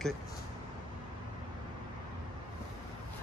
Okay.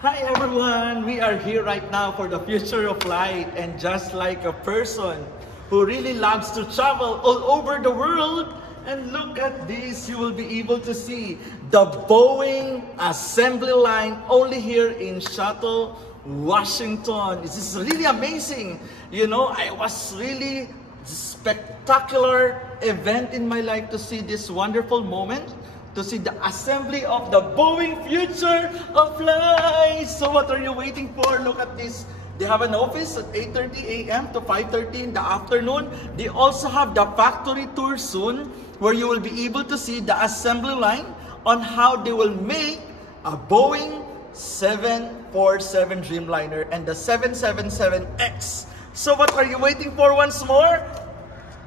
Hi everyone! We are here right now for the future of flight, and just like a person who really loves to travel all over the world, and look at this, you will be able to see the Boeing assembly line only here in Seattle, Washington. This is really amazing. You know, I was really spectacular event in my life to see this wonderful moment, to see the assembly of the Boeing future of flight. So what are you waiting for? Look at this. They have an office at 8:30 a.m. to 5:30 in the afternoon. They also have the factory tour soon, where you will be able to see the assembly line on how they will make a Boeing 747 Dreamliner and the 777X. So what are you waiting for once more?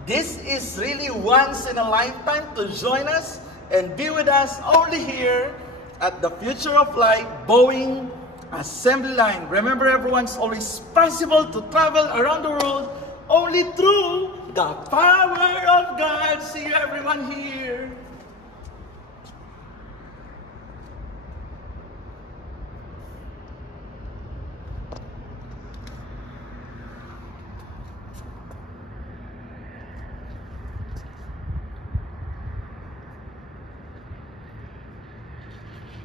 This is really once in a lifetime to join us and be with us only here at the Future of Flight Boeing Assembly Line. Remember everyone, it's always possible to travel around the world only through the power of God. See you everyone here.